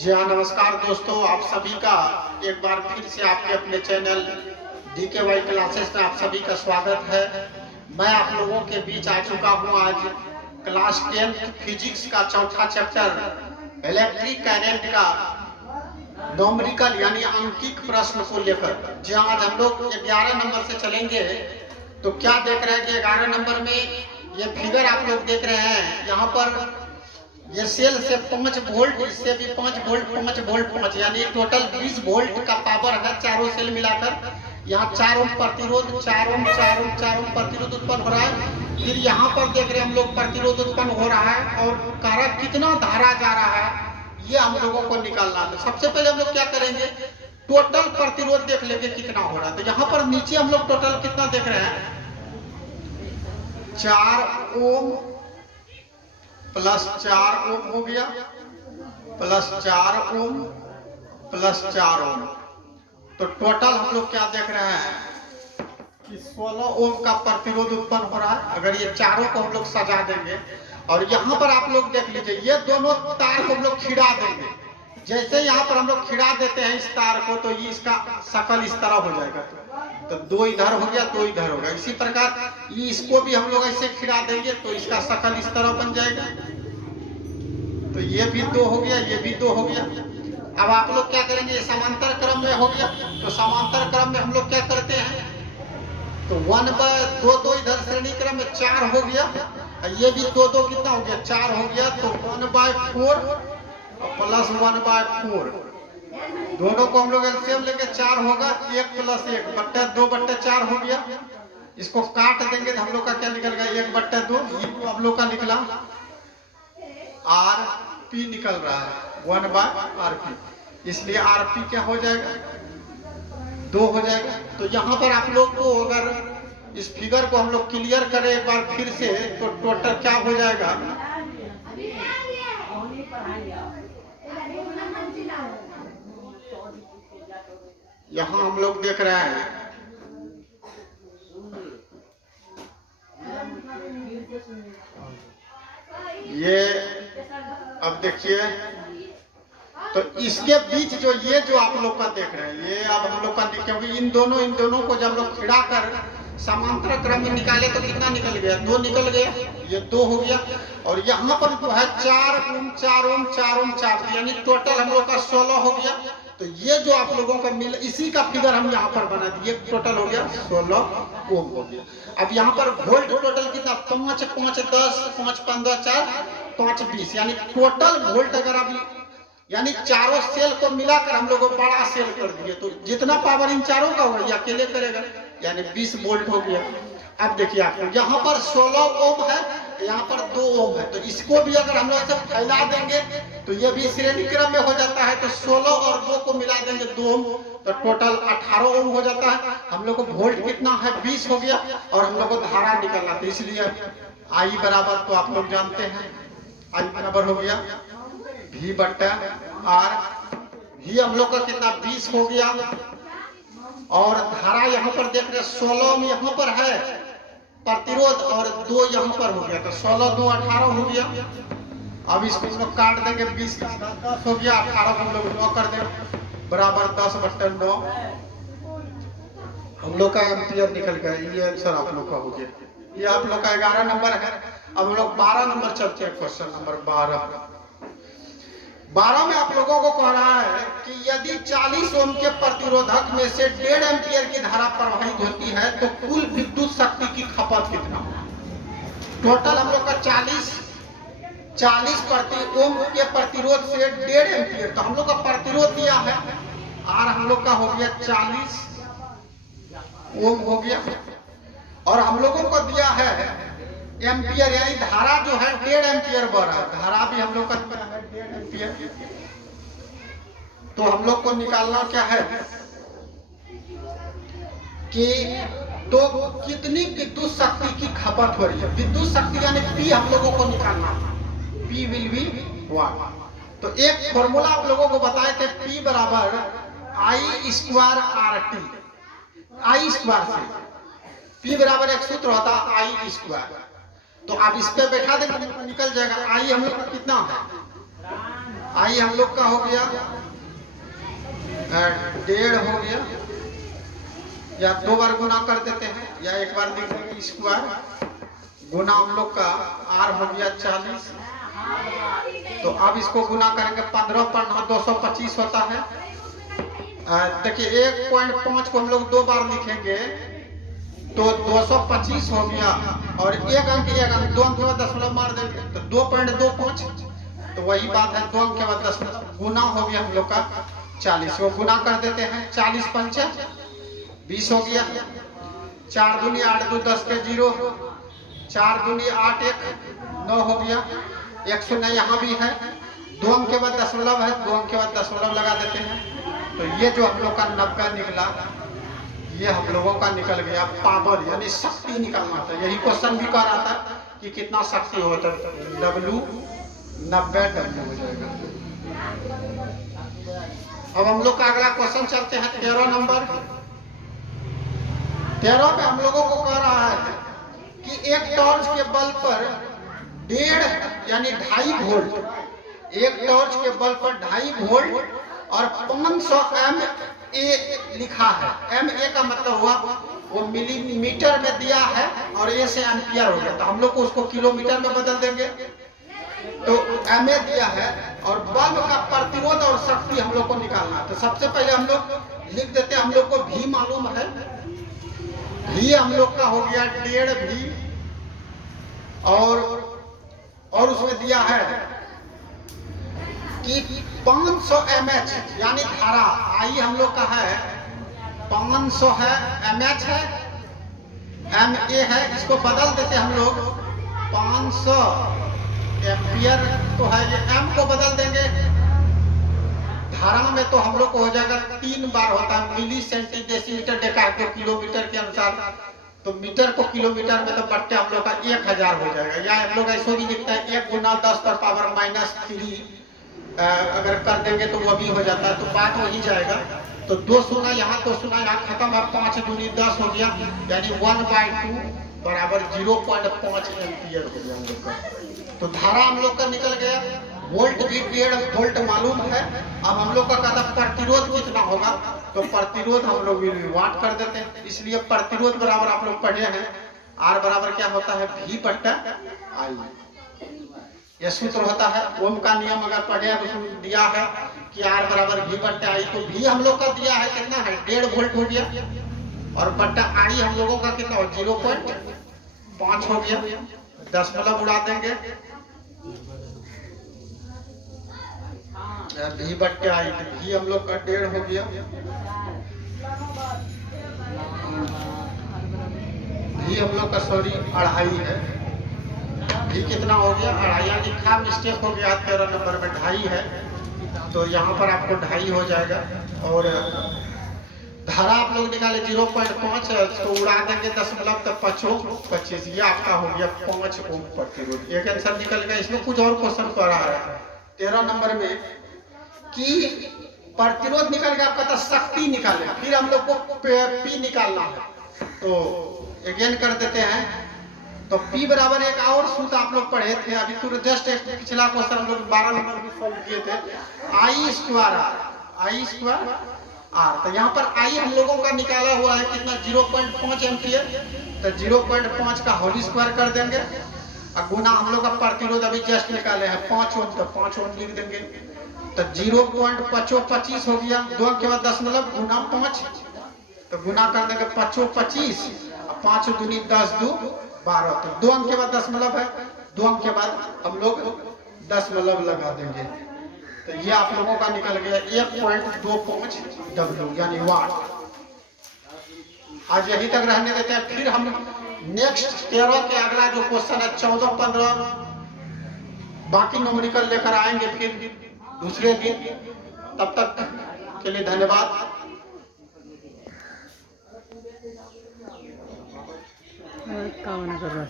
जी हाँ, नमस्कार दोस्तों, आप सभी का एक बार फिर से आपके अपने चैनल DKY क्लासेस में आप सभी का स्वागत है। मैं आप लोगों के बीच आ चुका हूँ आज क्लास 10 फिजिक्स का चौथा चैप्टर इलेक्ट्रिक करंट का नॉमेरिकल यानी अंकिक प्रश्न को लेकर। जी हाँ, आज हम लोग 11 नंबर से चलेंगे। तो क्या देख रहे हैं कि 11 नंबर में ये फिगर आप लोग देख रहे हैं, यहाँ पर ये सेल से 5 वोल्ट, इससे भी 5 वोल्ट 5 वोल्ट 5 यानी टोटल 20 वोल्ट का पावर है चारों सेल मिलाकर। यहाँ 4 ओम प्रतिरोध 4 ओम प्रतिरोध उत्पन्न हो रहा है। फिर यहाँ पर देख रहे हैं हम लोग प्रतिरोध उत्पन्न हो रहा है और कारक कितना धारा जा रहा है ये हम लोगों को निकालना है। सबसे पहले हम लोग क्या करेंगे, टोटल प्रतिरोध देख लेंगे कितना हो रहा है। तो यहाँ पर नीचे हम लोग टोटल कितना देख रहे हैं, 4 ओम प्लस 4 ओम हो गया, प्लस 4 ओम प्लस 4 ओम। तो टोटल हम लोग क्या देख रहे हैं कि 16 ओम का प्रतिरोध उत्पन्न हो रहा है। अगर ये चारों को हम लोग सजा देंगे और यहाँ पर आप लोग देख लीजिए, ये दोनों तार को हम लोग खिड़ा देंगे। जैसे यहाँ पर हम लोग खिड़ा देते हैं इस तार को, तो ये इसका शकल इस तरह हो जाएगा। तो 2 इधर हो गया, 2 इधर होगा। इसी प्रकार इसको भी हम लोग ऐसे खिड़ा देंगे तो इसका शकल इस तरह बन जाएगा। तो ये भी 2 हो गया, ये भी 2 हो गया। अब आप लोग क्या करेंगे, समांतर क्रम में हो गया। तो समांतर क्रम में हम लोग क्या करते हैं, तो 1/2 इधर श्रेणी क्रम में 4 हो गया, ये भी 2 कितना हो गया, 4 हो गया। तो 1/4 प्लस 1/4, दोनों को हम लोग एलसीएम लेंगे 4 होगा, 1 प्लस 1 बट्टा 2/4 हो गया। इसको काट देंगे तो हम लोग का क्या निकल गया, 1/2। ये हम लोग का निकला RP निकल रहा है, 1/RP, इसलिए RP क्या हो जाएगा, 2 हो जाएगा। तो यहाँ पर आप लोग को अगर इस फिगर को हम लोग क्लियर करें एक बार फिर से, तो टोटल क्या हो जाएगा, यहाँ हम लोग देख रहे हैं ये, अब देखिए तो इसके बीच जो आप लोग का देख रहे हैं, ये अब हम लोग का, क्योंकि इन दोनों को जब लोग खिड़ा कर समांतर क्रम में निकाले तो कितना निकल गया, 2 निकल गया, ये 2 हो गया। और यहाँ पर जो है 4 ओम 4 ओम 4 ओम 4, यानी टोटल हम लोग का 16 हो गया। तो ये जो आप लोगों का मिल, इसी का फिगर हम यहाँ पर बना दिए, टोटल हो गया 16 ओम हो गया। अब यहाँ पर वोल्ट टोटल कितना, 5 5 10 5 15 4 5 20, यानी टोटल वोल्ट अगर अभी यानी चारों सेल को मिलाकर हम लोग बड़ा सेल कर दिए, तो जितना पावर इन चारों का होगा ये अकेले करेगा, यानी 20 वोल्ट हो गया। अब देखिए आप यहाँ पर 16 ओम है, यहाँ पर 2 ओम है। तो इसको भी अगर हम लोग से फैला देंगे तो ये भी श्रेणी क्रम में हो जाता है। तो 16 और 2 को मिला देंगे 2 ओम, तो टोटल 18 ओम हो जाता है। हम लोग को वोल्ट कितना है, 20 हो गया। और हम लोग को धारा निकलना, तो इसलिए आई बराबर, तो आप लोग जानते हैं आई बराबर हो गया V/R। भी हम लोग का कितना 20 हो गया। और धारा यहाँ पर देख रहे 16 में यहाँ पर है प्रतिरोध, और 2 यहाँ पर हो गया, तो 16 2 18 हो गया। अब इसको हम लोग काट देंगे, 20 का 10 हो गया, 18 को हम लोग 9 कर देंगे, बराबर 10/9 हम लोग का एम्पियर निकल गया। ये आंसर आप लोग का हो गया। ये आप लोग का 11 नंबर है। अब हम लोग 12 नंबर चलते हैं, क्वेश्चन नंबर 12 में आप लोगों को कह रहा है कि यदि 40 ओम के प्रतिरोधक में से 1.5 एम्पियर की धारा प्रवाहित होती है तो कुल विद्युत शक्ति की खपत कितना। टोटल हम लोग का 40 प्रति ओम के प्रतिरोध से 1.5 एम्पियर, तो हम लोग का प्रतिरोध दिया है R, हम लोग का हो गया 40 ओम हो गया। और हम लोगों को दिया है एम्पियर, यानी धारा जो है 1.5 एम्पियर बह रहा है, धारा भी हम लोग का 1.5 एम्पियर। तो हम लोग को निकालना क्या है कि तो कितनी विद्युत शक्ति की खपत हो रही है, विद्युत शक्ति यानी P हम लोगों को निकालना, P विल बी 1। तो एक फॉर्मूला आप लोगों को बताए थे, P बराबर I² RT, I स्क्वायर से P बराबर एक सूत्र होता है I²। तो आप इस पे बैठा देंगे तो निकल जाएगा। आई हम लोग का कितना है, आई हम लोग का हो गया 1.5 हो गया, या 2 बार गुना कर देते हैं या एक बार लिख देंगे स्क्वायर गुना हम लोग का आर हो गया 40। तो अब इसको गुना करेंगे 15 पर 9 225 होता है। देखिए 1.5 को हम लोग 2 बार लिखेंगे तो 225 हो गया, और एक अंक 2 अंक के बाद दशमलव मार देंगे तो 2.25, तो वही बात है 2 अंक के बाद दशमलव गुना हो गया हम लोग का 40। वो गुना कर देते हैं 40 पंचे 20 हो गया, 4 दूनी 8 2 10 के 0, 4 दूनी 8 1 9 हो गया, 109 यहाँ भी है, 2 अंक के बाद दशमलव है, 2 अंक के बाद दशमलव लगा देते हैं। तो ये जो हम लोग का 90 निकला, ये हम लोगों का निकल गया पावर, यानी शक्ति निकालना था। यही क्वेश्चन भी कह रहा था कि कितना शक्ति हो, तो W 90 W हो जाएगा। अब हम लोग का अगला क्वेश्चन चलते हैं 13 नंबर। 13 पे हम लोगों को कह रहा है कि एक टॉर्च के बल्ब पर 1.5 यानी 2.5 वोल्ट, एक टॉर्च के बल्ब पर 2.5 वोल्ट और 500 MA लिखा है। MA का मतलब हुआ वो मिलीमीटर में दिया है और A से एम्पियर हो गया, तो हम लोग को उसको किलोमीटर में बदल देंगे। तो MA दिया है और बल्ब का प्रतिरोध और शक्ति हम लोग को निकालना है। तो सबसे पहले हम लोग लिख देते हैं, हम लोग को V मालूम है, V हम लोग का हो गया 1.5 V, और उसमें दिया है कि 500 mH यानी धारा आई हम लोग का है 500 है, mH है, MA है, इसको बदल देते हम लोग 500 एम्पियर तो है, ये M को बदल देंगे। धारा में तो हम लोग को हो जाएगा 3 बार होता है, मिली सेंटी डेसीमीटर डेका को किलोमीटर के अनुसार, तो मीटर को किलोमीटर में तो बट्टे हम लोग का 1000 हो जाएगा। या हम लोग ऐसा भी लिखते हैं 1 गुना 10 पर पावर -3 अगर कर देंगे तो वो भी हो जाता है, तो बात वही जाएगा। तो 2 सुना यहाँ, 2 सुना यहाँ, खत्म है, 5 दूनी 10 हो गया, यानी 1/2 बराबर 0.5 एम्पियर हो गया हम लोग का। तो धारा हम लोग का निकल गया। वोल्ट भी 1.5 वोल्ट मालूम है। अब हम लोग का कहता प्रतिरोध कितना होगा, तो प्रतिरोध हम लोग वाट कर देते हैं, इसलिए प्रतिरोध बराबर आप लोग पढ़े हैं R बराबर क्या होता है V/I, यह सूत्र होता है। ओम का नियम अगर पढ़े हैं तो उसमें दिया है कि R बराबर V/I, तो V हम लोग का दिया है कितना है 1.5 वोल्ट हो गया, और बट्टा I हम लोगों का कितना हो 0.5 हो गया, दशमलव उड़ा देंगे V/I, V हम लोग का 1.5 हो गया, V हम लोग का सॉरी 2.5 है, V कितना हो गया 2.5, लिखा मिस्टेक हो गया 13 नंबर में 2.5 है, तो यहाँ पर आपको 2.5 हो जाएगा। और धारा आप लोग निकाले 0.5, तो उड़ा देंगे दशमलव, तो 25, ये आपका हो गया 5 ओम प्रतिरोध। एक आंसर निकल गया। इसमें कुछ और क्वेश्चन कर रहा है 13 नंबर में कि प्रतिरोध निकल गया, आपका शक्ति निकाले, फिर हम लोग को P निकालना है, तो अगेन कर देते हैं। तो P बराबर एक और सूत्र आप लोग पढ़े थे अभी, तो जस्ट एक पिछला क्वेश्चन हम लोग 12 नंबर में सॉल्व किए थे, I² R। तो यहाँ पर I हम लोगों का निकाला हुआ है कितना 0.5 एम्पियर, तो 0.5 का होल स्क्वायर कर देंगे, और गुना हम लोग का प्रतिरोध अभी जस्ट निकाले हैं 5 ओम, तो 5 ओम लिख देंगे, तो 0.25 हो गया, 2 के बाद दशमलव गुना 5, तो गुना कर देंगे 25, 5 दूनी 10 2 12, तो 2 अंक के बाद दशमलव है, 2 अंक के बाद हम लोग दशमलव लगा देंगे, तो ये आप लोगों का निकल गया 1.25 W यानी वाट। आज यही तक रहने देते हैं, फिर हम नेक्स्ट 13 के अगला जो क्वेश्चन है 14 15 बाकी न्यूमेरिकल लेकर आएंगे फिर दूसरे दिन। तब तक के लिए धन्यवाद। काम कर रहा है